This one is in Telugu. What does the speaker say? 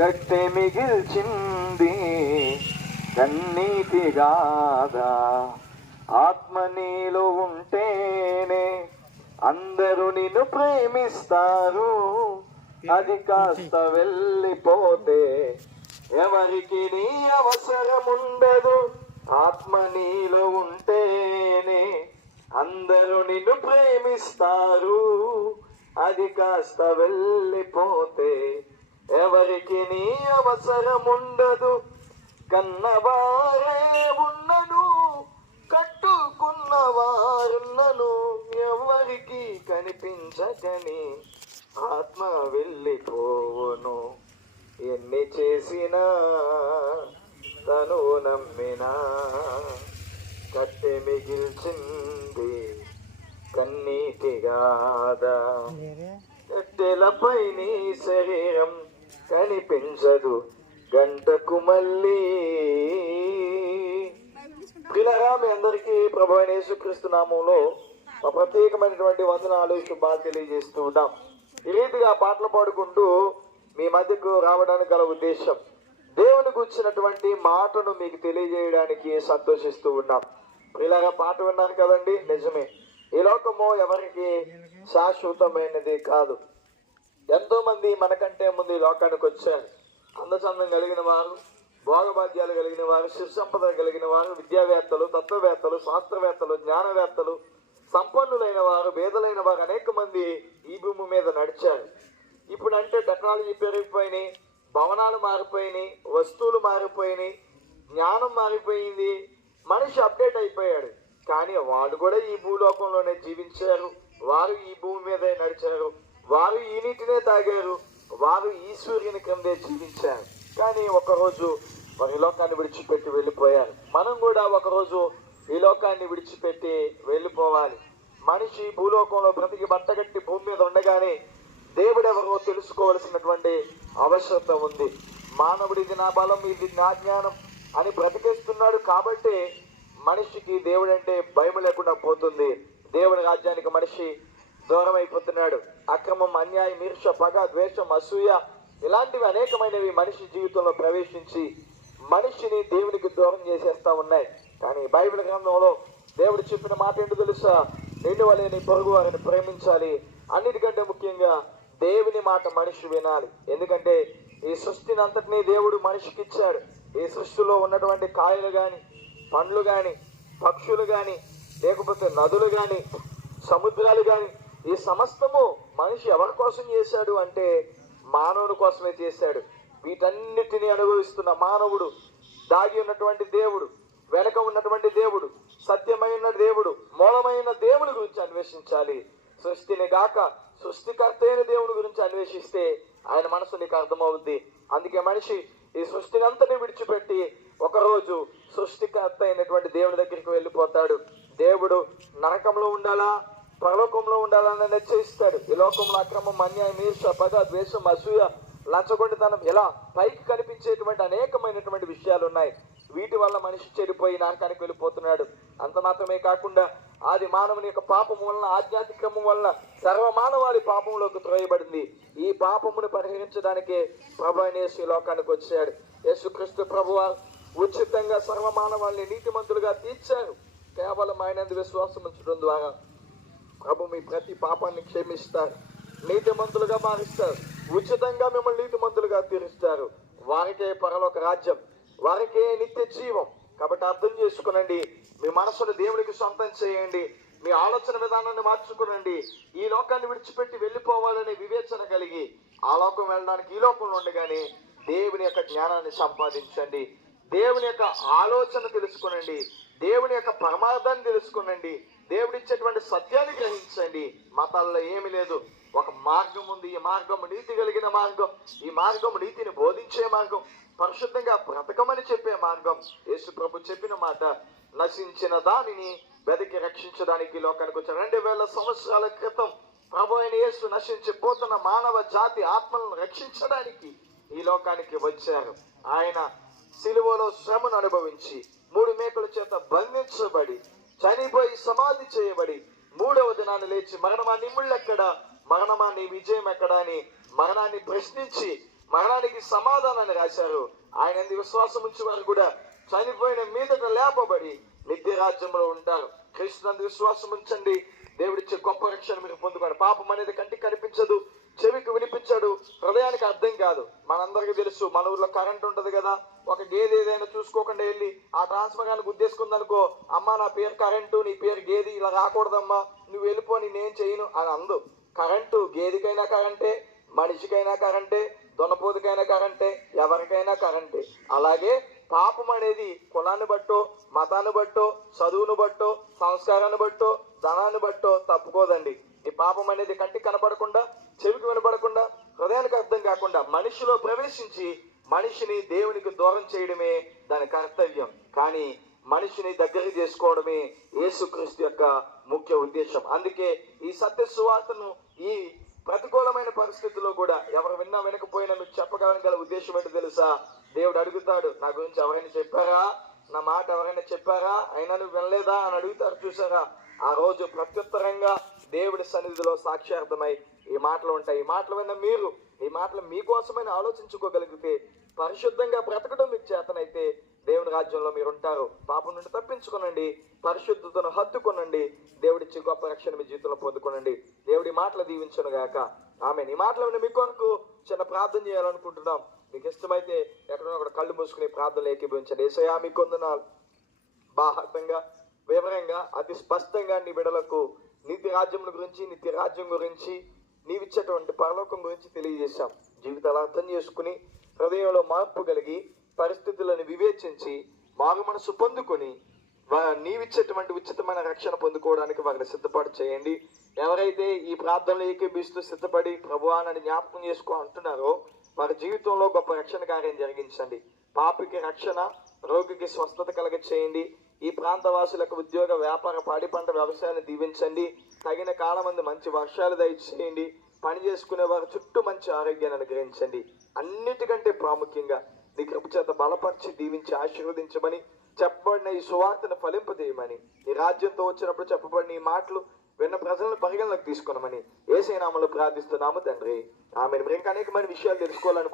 కట్టె మిగిల్చింది కన్నీటి గాదా ఆత్మ నీలో ఉంటేనే అందరూ నిన్ను ప్రేమిస్తారు. అది కాస్త వెళ్ళిపోతే ఎవరికి నీ అవసరం ఉండదు ఆత్మ నీలో ఉంటేనే అందరూ నిన్ను ప్రేమిస్తారు. అది కాస్త వెళ్ళిపోతే ఎవరికి నీ అవసరం ఉండదు కన్నవారే ఉన్నను కట్టుకున్న వారున్నను ఎవరికి కనిపించకని ఆత్మ వెళ్ళిపోవును. ఎన్ని చేసినా తను నమ్మినా కట్టె మిగిల్చింది కన్నీటిగాదా నేలపై నీ శరీరం కనిపించదు. గంటకు మళ్ళీ పిల్లరా మీ అందరికీ ప్రభు అయిన యేసుక్రీస్తు నామంలో ఒక ప్రత్యేకమైనటువంటి వందనాలు శుభాలు తెలియజేస్తూ ఉన్నాం. ఈ రీతిగా పాటలు పాడుకుంటూ మీ మధ్యకు రావడానికి గల ఉద్దేశం దేవుని గుర్చినటువంటి మాటను మీకు తెలియజేయడానికి సంతోషిస్తూ ఉన్నాం. ఇలాగా పాట విన్నారు కదండి? నిజమే. ఈ లోకము ఎవరికి శాశ్వతమైనది కాదు. ఎంతో మంది మనకంటే ముందు ఈ లోకానికి వచ్చారు. అందచందం కలిగిన వారు భోగభాగ్యాలు కలిగిన వారు శివసంపద కలిగిన వారు విద్యావేత్తలు తత్వవేత్తలు శాస్త్రవేత్తలు జ్ఞానవేత్తలు సంపన్నులైన వారు పేదలైన వారు అనేక మంది ఈ భూమి మీద నడిచారు. ఇప్పుడు అంటే టెక్నాలజీ పెరిగిపోయినాయి భవనాలు మారిపోయినాయి వస్తువులు మారిపోయినాయి జ్ఞానం మారిపోయింది మనిషి అప్డేట్ అయిపోయాడు. కానీ వాళ్ళు కూడా ఈ భూలోకంలోనే జీవించారు వారు ఈ భూమి మీదే నడిచారు. వారు ఈ నీటినే తాగారు. వారు ఈ సూర్యుని క్రిందే జీవించారు. కానీ ఒకరోజు వారు ఈ లోకాన్ని విడిచిపెట్టి వెళ్ళిపోయారు. మనం కూడా ఒకరోజు ఈ లోకాన్ని విడిచిపెట్టి వెళ్ళిపోవాలి. మనిషి భూలోకంలో బ్రతికి బట్టగట్టి భూమి మీద ఉండగానే దేవుడెవరో తెలుసుకోవలసినటువంటి అవసరత ఉంది. మానవుడు ఇది నా బలం ఇది నా జ్ఞానం అని బ్రతికేస్తున్నాడు కాబట్టి మనిషికి దేవుడంటే భయం లేకుండా పోతుంది. దేవుడి రాజ్యానికి మనిషి దూరం అయిపోతున్నాడు అక్రమం అన్యాయం ఈర్ష పగ ద్వేషం అసూయ ఇలాంటివి అనేకమైనవి మనిషి జీవితంలో ప్రవేశించి మనిషిని దేవునికి దూరం చేసేస్తా ఉన్నాయి. కానీ బైబిల్ గ్రంథంలో దేవుడు చెప్పిన మాట ఏంటో తెలుసా? నిన్ను పొరుగు వారిని ప్రేమించాలి. అన్నిటికంటే ముఖ్యంగా దేవుని మాట మనిషి వినాలి. ఎందుకంటే ఈ సృష్టిని అంతటినీ దేవుడు మనిషికి ఇచ్చాడు. ఈ సృష్టిలో ఉన్నటువంటి కాయలు కానీ పండ్లు కానీ పక్షులు కానీ లేకపోతే నదులు కానీ సముద్రాలు కానీ ఈ సమస్తము మనిషి ఎవరి కోసం చేశాడు అంటే మానవుని కోసమే చేశాడు. వీటన్నిటిని అనుభవిస్తున్న మానవుడు దాగి ఉన్నటువంటి దేవుడు వెనక ఉన్నటువంటి దేవుడు సత్యమైన దేవుడు మూలమైన దేవుని గురించి అన్వేషించాలి. సృష్టిని గాక సృష్టికర్త అయిన దేవుని గురించి అన్వేషిస్తే ఆయన మనసు నీకు అర్థమవుద్ది. అందుకే మనిషి ఈ సృష్టిని అంతని విడిచిపెట్టి ఒకరోజు సృష్టికర్త అయినటువంటి దేవుని దగ్గరికి వెళ్ళిపోతాడు. దేవుడు నరకంలో ఉండాలా? ప్రలోకంలో ఉండాలని నిశ్చయిస్తాడు ఈ లోకంలో అక్రమం అన్యాయం ఈర్ష పగ ద్వేషం అసూయ లంచగొండితనం ఇలా పైకి కనిపించేటువంటి అనేకమైనటువంటి విషయాలు ఉన్నాయి. వీటి వల్ల మనిషి చెడిపోయి నాకానికి వెళ్ళిపోతున్నాడు. అంత మాత్రమే కాకుండా ఆది మానవుని యొక్క పాపం వలన ఆధ్యాత్మికము వలన సర్వమానవాళి పాపంలోకి త్రోయబడింది. ఈ పాపమును పరిహరించడానికే ప్రభు అనేసి లోకానికి వచ్చాడు. యేసుక్రీస్తు ప్రభు ఉచితంగా సర్వమానవాళ్ళని నీతిమంతులుగా తీర్చారు. కేవలం ఆయన విశ్వాసం ఉంచడం ద్వారా ప్రభు మీ ప్రతి పాపాన్ని క్షమిస్తారు. నీతిమంతులుగా మారుస్తారు. ఉచితంగా మిమ్మల్ని నీతి మంతులుగా తీరుస్తారు. వారికే పరలోక రాజ్యం వారికే నిత్య జీవం. కాబట్టి అర్థం చేసుకునండి మీ మనసును దేవునికి సొంతం చేయండి మీ ఆలోచన విధానాన్ని మార్చుకునండి ఈ లోకాన్ని విడిచిపెట్టి వెళ్ళిపోవాలనే వివేచన కలిగి ఆ లోకం వెళ్ళడానికి ఈ లోకంలో ఉండగానే దేవుని యొక్క జ్ఞానాన్ని సంపాదించండి. దేవుని యొక్క ఆలోచన తెలుసుకునండి దేవుని యొక్క పరమార్థాన్ని తెలుసుకునండి దేవుడిచ్చేటువంటి సత్యాన్ని గ్రహించండి. మతాల్లో ఏమీ లేదు. ఒక మార్గం ఉంది. ఈ మార్గం నీతి కలిగిన మార్గం. ఈ మార్గం నీతిని బోధించే మార్గం. పరిశుద్ధంగా బ్రతకమని చెప్పే మార్గం. యేసు ప్రభు చెప్పిన మాట నశించిన దానిని వెతికి రక్షించడానికి లోకానికి వచ్చారు రెండు వేల సంవత్సరాల క్రితం ప్రభు అయిన యేసు నశించిపోతున్న మానవ జాతి ఆత్మలను రక్షించడానికి ఈ లోకానికి వచ్చారు. ఆయన సిలువలో శ్రమను అనుభవించి మూడు మేకల చేత బంధించబడి చనిపోయి సమాధి చేయబడి మూడవ దినాన్ని లేచి మరణమా నిమ్ముళ్ళెక్కడ మరణమా నీ విజయం ఎక్కడ అని మరణాన్ని ప్రశ్నించి మరణానికి సమాధానాన్ని రాశారు. ఆయన ఎందు విశ్వాసం ఉంచి వారు కూడా చనిపోయిన మీదట లేపబడి నిత్య రాజ్యంలో ఉంటారు. కృష్ణందు విశ్వాసం ఉంచండి. దేవుడిచ్చే గొప్ప రక్షణ మీరు పొందుకోండి. పాపం అనేది కంటికి కనిపించదు. చెవికి హృదయానికి అర్థం కాదు. మనందరికీ తెలుసు మన ఊర్లో కరెంట్ ఉంటది కదా. ఒక గేదె ఏదైనా చూసుకోకుండా వెళ్ళి ఆ ట్రాన్స్ఫర్ గుద్దేసుకుంది అనుకో అమ్మా నా పేరు కరెంటు నీ పేరు గేది ఇలా రాకూడదమ్మా. నువ్వు వెళ్ళిపో నేనేం చేయను అని అందు. కరెంటు గేదెకైనా కరెంటే మనిషికైనా కరెంటే దున్నపోతుకైనా కరెంటే ఎవరికైనా కరెంటే. అలాగే పాపం అనేది కులాన్ని బట్టో మతాన్ని బట్టో చదువును బట్టో సంస్కారాన్ని బట్టో ధనాన్ని బట్టో తప్పుకోదండి. ఈ పాపం అనేది కంటికి కనపడకుండా చెవికి వినపడకుండా హృదయానికి అర్థం కాకుండా మనిషిలో ప్రవేశించి మనిషిని దేవునికి దూరం చేయడమే దాని కర్తవ్యం. కానీ మనిషిని దగ్గర చేసుకోవడమే యేసుక్రీస్తు యొక్క ముఖ్య ఉద్దేశం. అందుకే ఈ సత్య సువార్తను ఈ ప్రతికూలమైన పరిస్థితుల్లో కూడా ఎవరు విన్నా వినకపోయినా మీకు చెప్పగలం గల ఉద్దేశం ఏంటో తెలుసా? దేవుడు అడుగుతాడు నా గురించి ఎవరైనా చెప్పారా? నా మాట ఎవరైనా చెప్పారా? అయినా నువ్వు వినలేదా? అని అడుగుతారు చూసారా? ఆ రోజు ప్రత్యుత్తరంగా దేవుడి సన్నిధిలో సాక్ష్యార్థమై ఈ మాటలు ఉంటాయి. ఈ మాటలు విన్న మీరు ఈ మాటలు మీకోసమని ఆలోచించుకోగలిగితే పరిశుద్ధంగా బ్రతకడం మీకు చేతనైతే దేవుని రాజ్యంలో మీరు ఉంటారు. పాపం నుండి తప్పించుకోనండి పరిశుద్ధతను హత్తుకొనండి దేవుడిచ్చి గొప్ప రక్షణ మీ జీవితంలో పొందుకోనండి. దేవుడి మాటలు దీవించను గాక. ఆమె ఈ మాటలు విన్న మీ కొరకు చిన్న ప్రార్థన చేయాలనుకుంటున్నాం. మీకు ఇష్టమైతే ఎక్కడో అక్కడ కళ్ళు మూసుకుని ప్రార్థనలు ఏకీభవించండి. ఏసయా మీ కొందనాలు బాహతంగా వివరంగా అతి స్పష్టంగా నీ బిడలకు నీతి రాజ్యం గురించి నిత్య రాజ్యం గురించి నీవిచ్చేటువంటి పరలోకం గురించి తెలియజేశాం. జీవితాలు అర్థం చేసుకుని హృదయంలో మార్పు కలిగి పరిస్థితులను వివేచించి మారు మనసు పొందుకొని నీవిచ్చేటువంటి ఉచితమైన రక్షణ పొందుకోవడానికి వారిని సిద్ధపాటు చేయండి. ఎవరైతే ఈ ప్రార్థనలు ఏకీభిస్తూ సిద్ధపడి ప్రభువానని జ్ఞాపకం చేసుకో అంటున్నారో వారి జీవితంలో గొప్ప రక్షణ కార్యం జరిగించండి. పాపికి రక్షణ రోగికి స్వస్థత కలగ చేయండి ఈ ప్రాంత వాసులకు ఉద్యోగ వ్యాపార పాడి పంట వ్యవసాయాన్ని దీవించండి. తగిన కాలమంది మంచి వర్షాలు దయచేయండి. పని చేసుకునే వారు చుట్టూ మంచి ఆరోగ్యాన్ని అనుగ్రహించండి. అన్నిటికంటే ప్రాముఖ్యంగా నీ కృప చేత బలపరిచి దీవించి ఆశీర్వదించమని చెప్పబడిన ఈ సువార్తను ఫలింపజేయమని ఈ రాజ్యంతో వచ్చినప్పుడు చెప్పబడిన ఈ మాటలు విన్న ప్రజలను పరిగణలోకి తీసుకున్నామని ఏసైనామలు ప్రార్థిస్తున్నాము తండ్రి. ఆమె ఇంకా అనేకమైన విషయాలు తెలుసుకోవాలనుకుంటున్నాను